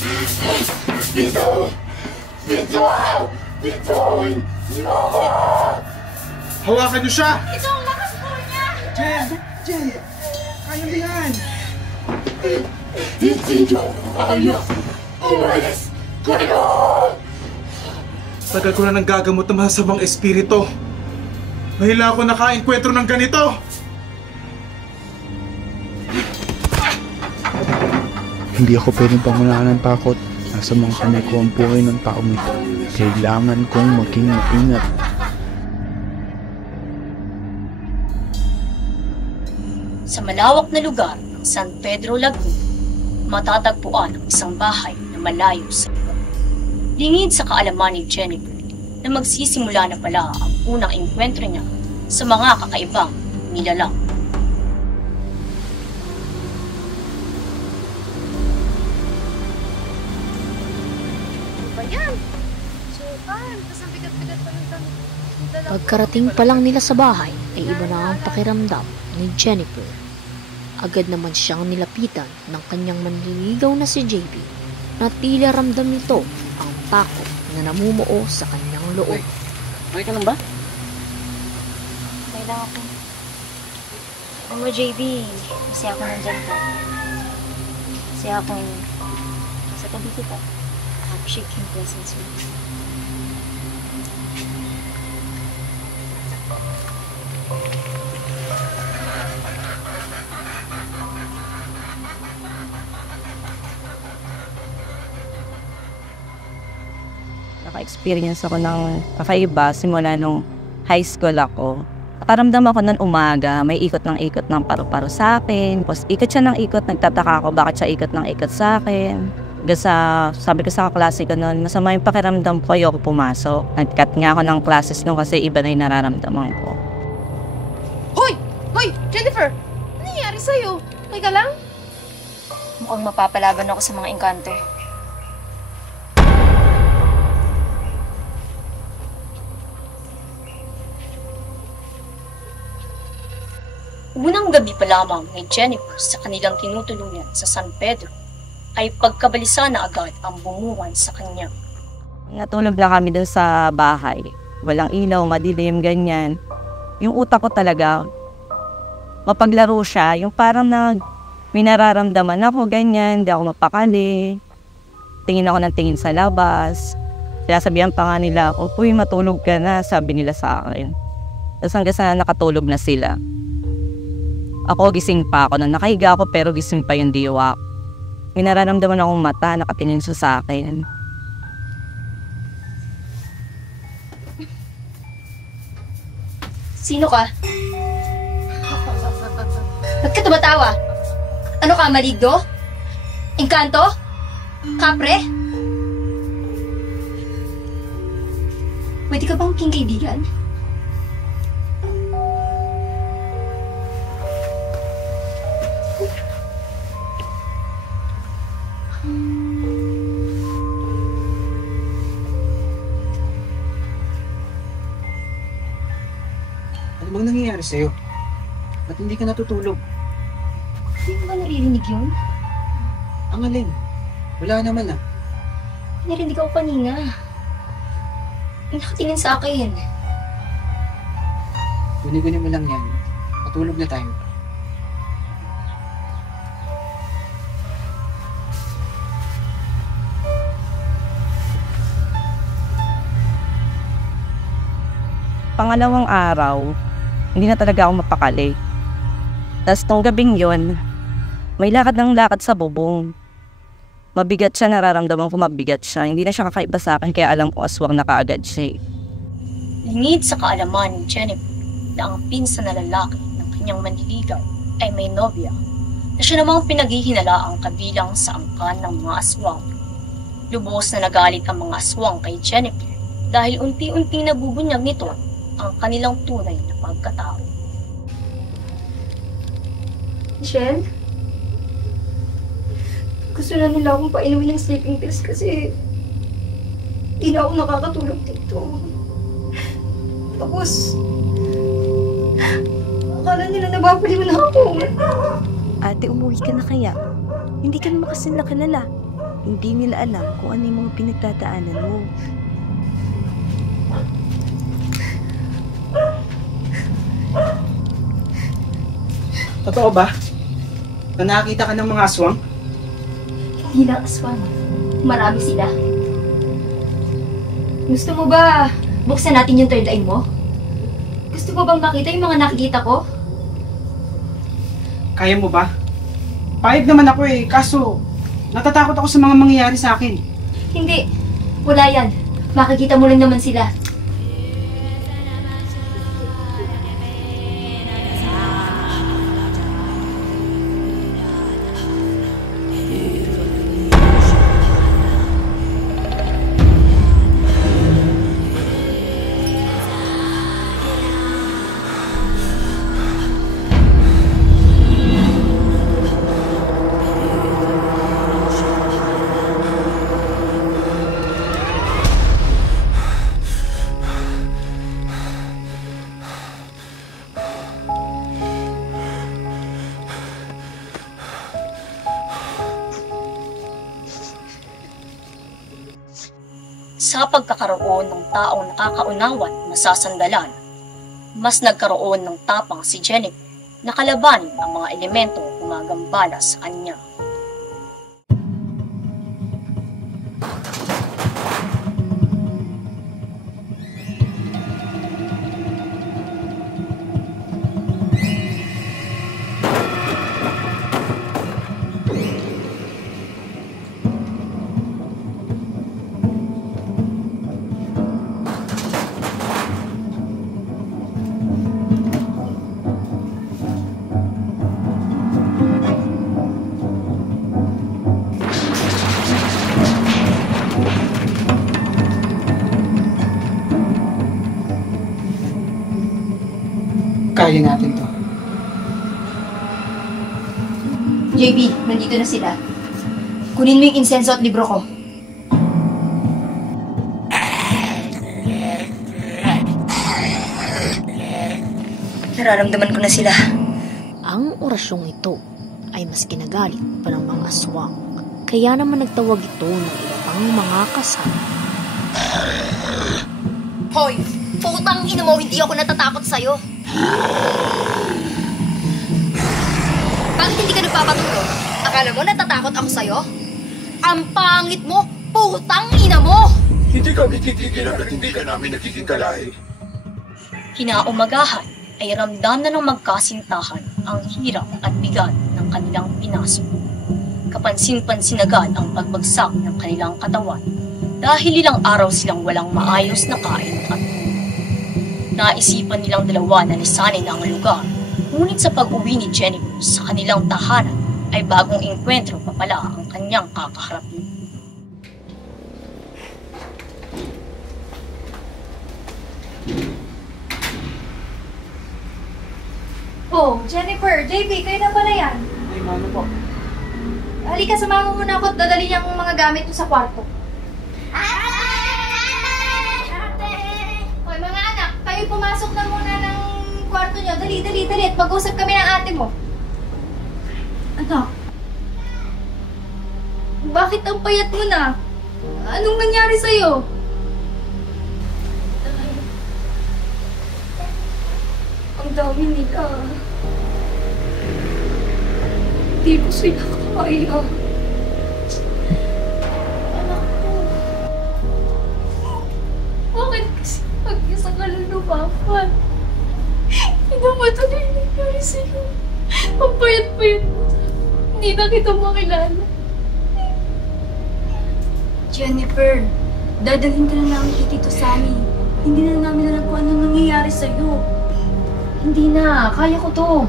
Bitaw! Bitaw! Bitawan niyo ako! Hawakan niyo siya! Ito ang lakas po niya! Jen! Kaya mo yan! Hindi niyo kaya! Umalis kayo! Tagal ko na nanggagamot ng masamang espiritu. Mahila ako nakaenkwentro ng ganito! Hindi ako pwedeng pangunahan ng takot. Nasa mga kamay ko ang buhay ng taong ito. Kailangan kong maging maingat. Sa malawak na lugar ng San Pedro, Laguna, matatagpuan ang isang bahay na malayo sa iba. Lingid sa kaalaman ni Jennifer na magsisimula na pala ang unang engkwentro niya sa mga kakaibang nilalang. Pagkarating pa lang nila sa bahay ay iba na ang pakiramdam ni Jennifer. Agad naman siyang nilapitan ng kanyang manliligaw na si JB na tila ramdam nito ang takot na namumuo sa kanyang loob. Okay ka lang ba? Okay lang ako. Ano JB, kasi ako nandyan ka. Kasi ako sa tabi kita. Appreciate yung presence mo. Naka-experience ako ng kakaiba simula nung high school ako. Nakaramdam ako ng umaga, may ikot ng paru-paro sa akin. Tapos ikot siya ng ikot, nagtataka ako bakit siya ikot ng ikot sa akin. Sabi ko sa kaklase ko noon, masama yung pakiramdam ko, ayoko pumasok. Nag-cut nga ako ng classes noon kasi iba na yung nararamdaman ko. Hoy! Hoy! Jennifer! Ano nangyari sa'yo? Okay ka lang? Mukhang mapapalaban ako sa mga engkante. Unang gabi pa lamang ni Jennifer sa kanilang tinutuluyan sa San Pedro ay pagkabalisa na agad ang bumuwan sa kanya. Natulog lang kami doon sa bahay. Walang ilaw, madilim, ganyan. Yung utak ko talaga, mapaglaro siya. Yung parang may nararamdaman ako, ganyan. Hindi ako mapakali. Tingin ako ng tingin sa labas. Sinasabihan pa nga nila, "Uy, matulog ka na," sabi nila sa akin. Tapos hanggang sa nakatulog na sila. Ako, gising pa ako. Nakahiga ako pero gising pa yung diwa. May nararamdaman akong mata, nakatingin siya sa akin. Sino ka? Ba't ka tumatawa? Ano ka, maligdo? Engkanto? Kapre? Pwede ka bang maging kaibigan? Ano bang nangyayari sa'yo? Ba't hindi ka natutulog? Hindi mo ba naririnig yun? Ang alin? Wala naman ah. Narinig ako kanina. May nakatingin sa akin. Guni-guni mo lang yan. Matulog na tayo. Pangalawang araw, hindi na talaga ako mapakali. Tapos tong gabing yon, may lakad sa bubong. Mabigat siya, nararamdaman ko mabigat siya. Hindi na siya kakaiba sa akin, kaya alam ko aswang na kaagad siya. Lingid sa kaalaman ni Jennifer na ang pinsan na lalaki ng kanyang manliligaw ay may nobya na siya namang pinaghihinalaang kabilang sa angkan ng mga aswang. Lubos na nagalit ang mga aswang kay Jennifer dahil unti-unting nabubunyag nito ang kanilang tunay na pagkatao. Jen? Gusto na nila akong painumin ng sleeping pills kasi di na ako nakakatulog dito. Tapos, akala nila nababaliw na ako. Ate, umuwi ka na kaya? Hindi ka naman kasi nakilala. Hindi nila alam kung ano yung mga pinagdadaanan mo. Totoo ba? Na nakakita ka ng mga aswang? Hindi lang aswang. Marami sila. Gusto mo ba buksan natin yung third eye mo? Gusto mo bang makita yung mga nakikita ko? Kaya mo ba? Payag naman ako eh, kaso natatakot ako sa mga mangyayari sa akin. Hindi. Wala yan. Makikita mo lang naman sila. Sa pagkakaroon ng taong nakakaunawa at masasandalan, mas nagkaroon ng tapang si Jennifer na kalabanin ang mga elementong gumagambala sa kanya. Kaya natin to. JB, nandito na sila. Kunin mo yung insenso at libro ko. Nararamdaman ko na sila. Ang orasyong ito ay mas kinagalit pa ng mga aswang. Kaya naman nagtawag ito ng iba pang mga kasama. Hoy! Putang ina mo, hindi ako natatakot sa'yo. Bakit hindi ka nagpapatulog? Akala mo natatakot ako sa'yo? Ang pangit mo! Putang ina mo! Hindi kami titigil hanggat hindi ka namin nagiging kalahi. Kinaumagahan ay ramdam na ng magkasintahan ang hirap at bigat ng kanilang pinasok. Kapansin-pansin agad ang pagbagsak ng kanilang katawan dahil ilang araw silang walang maayos na kain at naisipan nilang dalawa na lisanin ang lugar, ngunit sa pag-uwi ni Jennifer sa kanilang tahanan ay bagong engkwentro pa pala ang kanyang kakaharapin. Oh, Jennifer, JB, kayo na pala yan. Ay, mano po. Halika, samahan mo muna ako at dadali niya ang mga gamit mo sa kwarto. Hoy, mga anak, kayo pumasok na muna ng kwarto niyo. Dali at mag-usap kami ng ate mo. Anak, bakit ang payat mo na? Anong nangyari sa'yo? Ang dami nila. Hindi ko sila kaya. Anak ko. Bakit kasi pag-isa ka lang lumapan? Hindi mo ito na yung nangyari sa'yo. Ang payat-payat mo. Hindi na kita makilala. Jennifer, dadalhin ka na namin kay Tito Sammy. Hindi na namin alam kung ano nangyayari sa'yo. Hindi na, kaya ko to.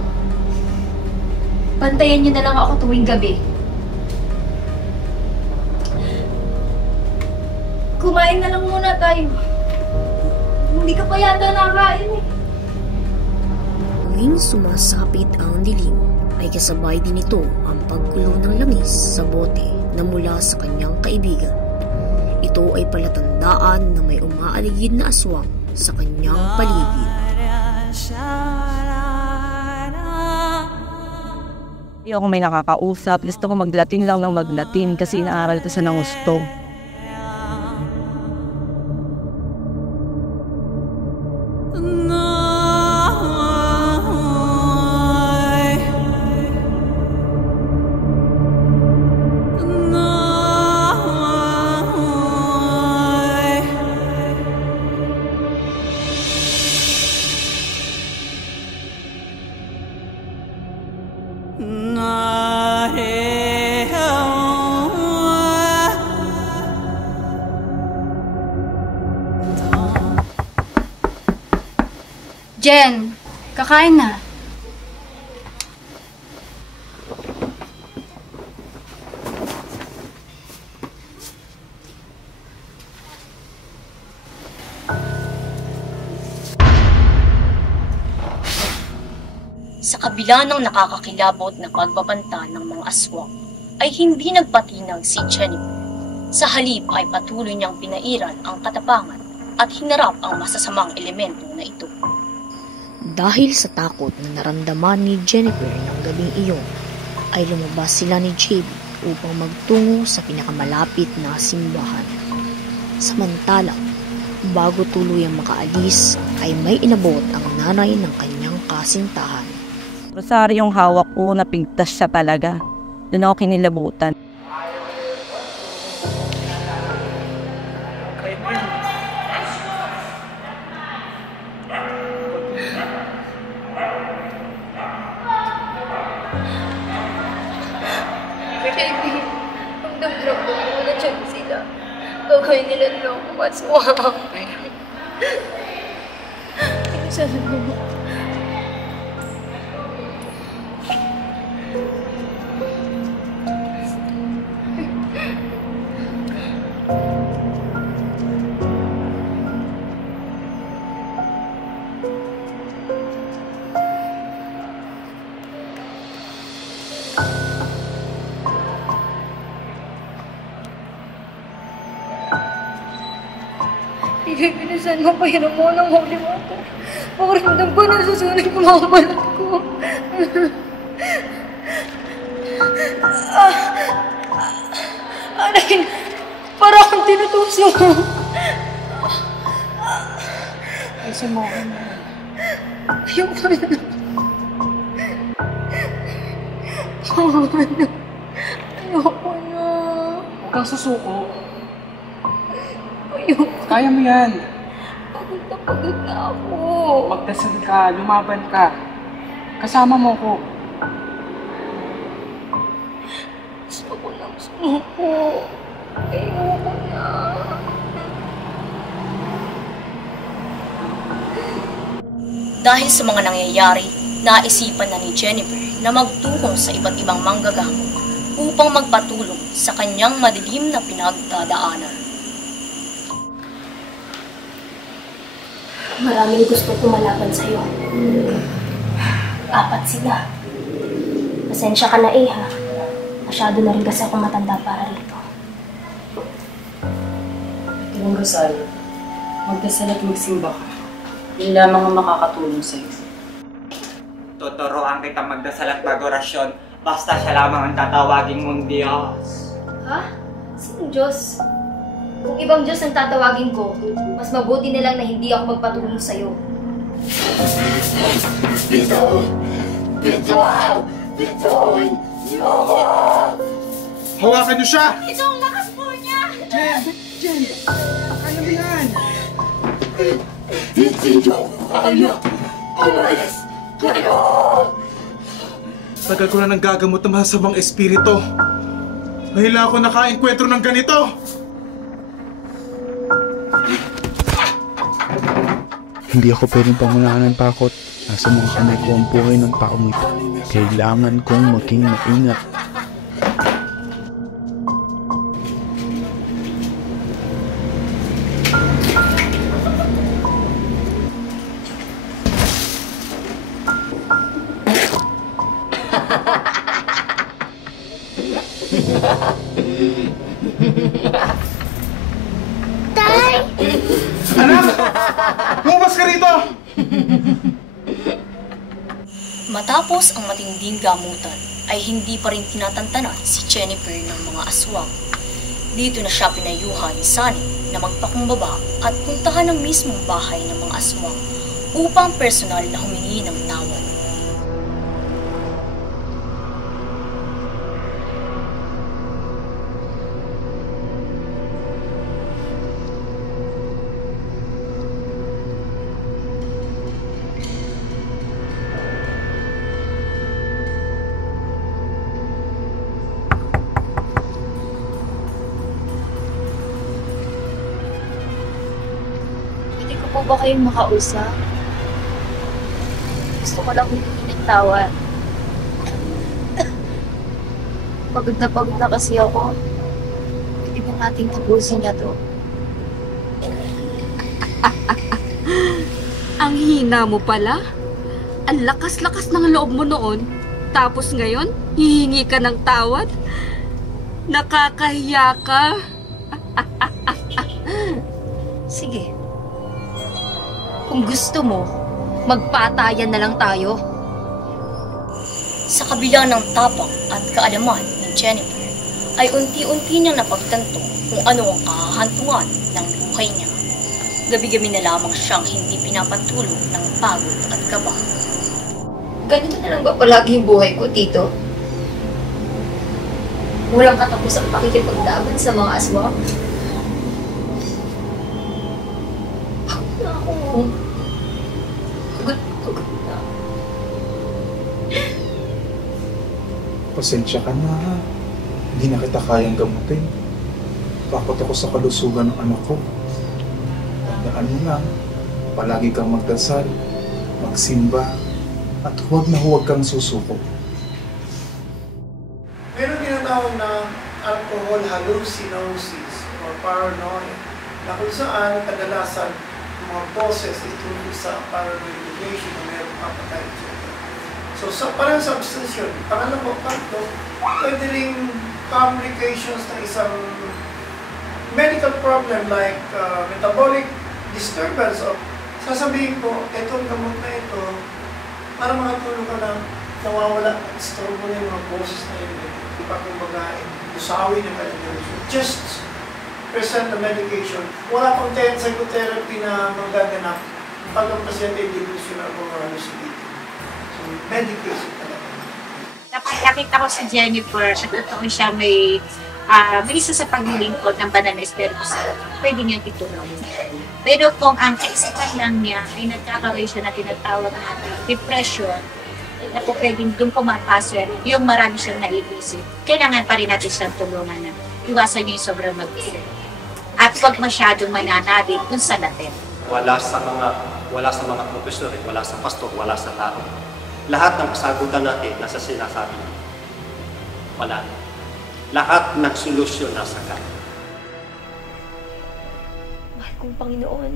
Bantayan niyo na lang ako tuwing gabi. Kumain na lang muna tayo. Hindi ka pa yata nakain eh. Tuwing sumasapit ang dilim, ay kasabay din ito ang paggulo ng langis sa bote na mula sa kanyang kaibigan. Ito ay palatandaan na may umaaligid na aswang sa kanyang paligid. Ayoko may nakakausap. Gusto ko maglatin lang ng maglatin kasi inaaral ko sa ng gusto. Jen, kakain na. Sa kabila ng nakakakilabot na pagbabanta ng mga aswang, ay hindi nagpatinag si Jennifer. Sa halip ay patuloy niyang pinairal ang katapangan at hinarap ang masasamang elemento na ito. Dahil sa takot na naramdaman ni Jennifer ng gabing iyon, ay lumabas sila ni JB upang magtungo sa pinakamalapit na simbahan. Samantalang, bago tuluyang makaalis, ay may inabot ang nanay ng kanyang kasintahan. Rosaryong hawak ko, napigtas siya talaga. Doon ako kinilabutan. Baby, ang damdam ko na dyan sila. Gagawin nila lang mas mukha. Sana mo. Pinasan mo pa yun mo ng holy water. Pakiramdam ko na susunod yung mga balat ko. Aray, para akong tinutuso. Ayusin mo ako na. Ayoko na. Ayoko na. Huwag kang susuko. Ayoko. Kaya mo yan. Pagod na ako. Magdasal ka, lumaban ka. Kasama mo ko. Gusto ko lang sumuko. Ayoko na. Dahil sa mga nangyayari, naisipan na ni Jennifer na magtungo sa iba't ibang manggagamot upang magpatulong sa kanyang madilim na pinagdadaanan. Maraming gusto kumalaban sa'yo. 4 sila. Pasensya ka na ha. Masyado na rin kasi akong matanda para rito. Tingong Rosal, magdasal at magsimba ka. Yun lamang ang makakatulong sa'yo. Tuturuan kita magdasal at mag-orasyon, basta siya lamang ang tatawagin mong Diyos. Ha? Sinong Diyos? Kung ibang Diyos ang tatawagin ko, mas mabuti na lang na hindi ako magpatulong sa'yo. Hawakan niyo siya! Ito ang lakas po niya! Jen! Kaya mo yan! Tagal ko na nang gagamot ng masasamang espiritu. Dahil ako nakaenkwentro ng ganito! Hindi ako pwedeng pangunahan ng takot. Nasa mga kamay ko ang buhay ng taong ito. Kailangan kong maging maingat. Anak! Lumabas ka rito! Matapos ang matinding gamutan, ay hindi pa rin tinatantanan si Jennifer ng mga aswang. Dito na siya pinayuhan ni Sunny na magpakumbaba at puntahan ang mismong bahay ng mga aswang upang personal na humingi ng tawad. Po ba kayong makausap? Gusto ko lang humingi ng tawad. Pagod na kasi ako. Pwede ba nating tapusin na to? Ang hina mo pala. Ang lakas-lakas ng loob mo noon. Tapos ngayon, hihingi ka ng tawad? Nakakahiya ka. Sige. Kung gusto mo, magpatayan na lang tayo. Sa kabila ng tapang at kaalaman ni Jennifer, ay unti-unti niyang napagtanto kung ano ang kahahantungan ng buhay niya. Gabi-gabi na lamang siyang hindi pinapatulog ng pagod at kaba. Ganito na lang ba palagi yung buhay ko, Tito? Walang katapos ang pakikipaglaban sa mga aswang? Pagod na. Pasensya ka na ha. Hindi na kita kayang gamutin. Takot ako sa kalusugan ng anak ko. Tandaan mo lang, palagi kang magdasal, magsimba, at huwag kang susuko. Meron tinatawag na alcohol hallucinosis or paranoia na kung saan kadalasan mga boses itulog sa paranoid delusion na mayroong appetite. So, parang substance yun. Pangalawa, pangatlo, pwede rin complications ng isang medical problem like metabolic disturbance of sasabihin ko, itong gamot na ito, para makatulong ka na nawawala at istorbo na yung mga boses na yun. Di pa kumbaga, usawin ng kanilang. Just present the medication. Wala pang psychotherapy na magaganap pag ang pasyente ay delusional or hallucinating. So, medication talaga. Nakita ko si Jennifer, at totoo siya may isa sa paglilingkod ng banal na espiritu sa pwede niyang itulong. Pero kung ang kaisipan lang niya ay nagkakaroon siya na tinatawag natin depression, na po pwedeng doon pumapasok yung marami siyang naiisip, kailangan pa rin natin siyang tulungan na iwasan niyo yung sobrang mag-isip. At huwag masyadong mananalig dun sa latin. Wala sa mga profesor, wala sa pastor, wala sa tao. Lahat ng kasagutan natin nasa sinasabi niya. Wala. Lahat ng solusyon nasa kanya. Mahal kong Panginoon,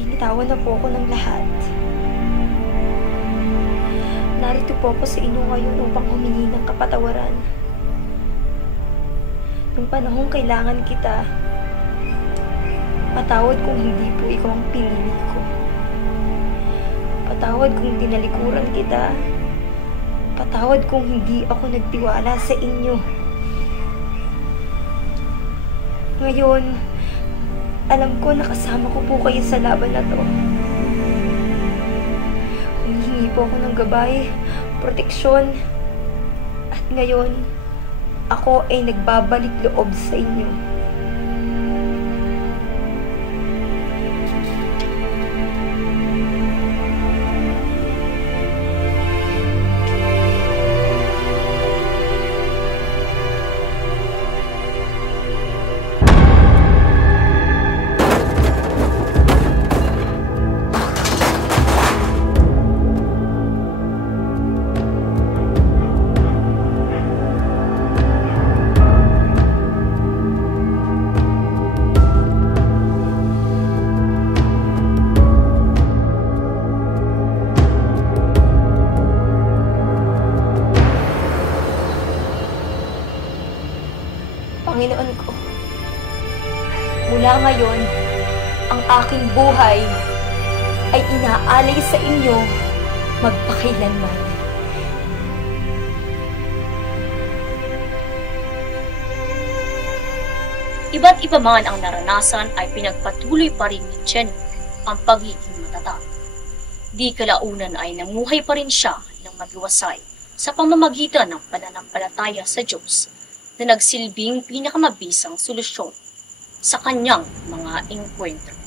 binitawan na po ako ng lahat. Narito po ako sa inyo ngayon upang humingi ng kapatawaran. Nung panahong kailangan kita, patawad kung hindi po ikaw ang pinili ko. Patawad kung tinalikuran kita. Patawad kung hindi ako nagtiwala sa inyo. Ngayon, alam ko na kasama ko po kayo sa laban na to. Humihingi po ako ng gabay, proteksyon, at ngayon, ako ay nagbabalik loob sa inyo. Panginoon ko, mula ngayon, ang aking buhay ay inaalay sa inyo magpakailanman. Iba't iba man ang naranasan ay pinagpatuloy pa rin ni Jennifer ang pagiging matatag. Di kalaunan ay namuhay pa rin siya ng magluwasay sa pamamagitan ng pananampalataya sa Diyos na nagsilbing pinakamabisang solusyon sa kanyang mga engkwentro.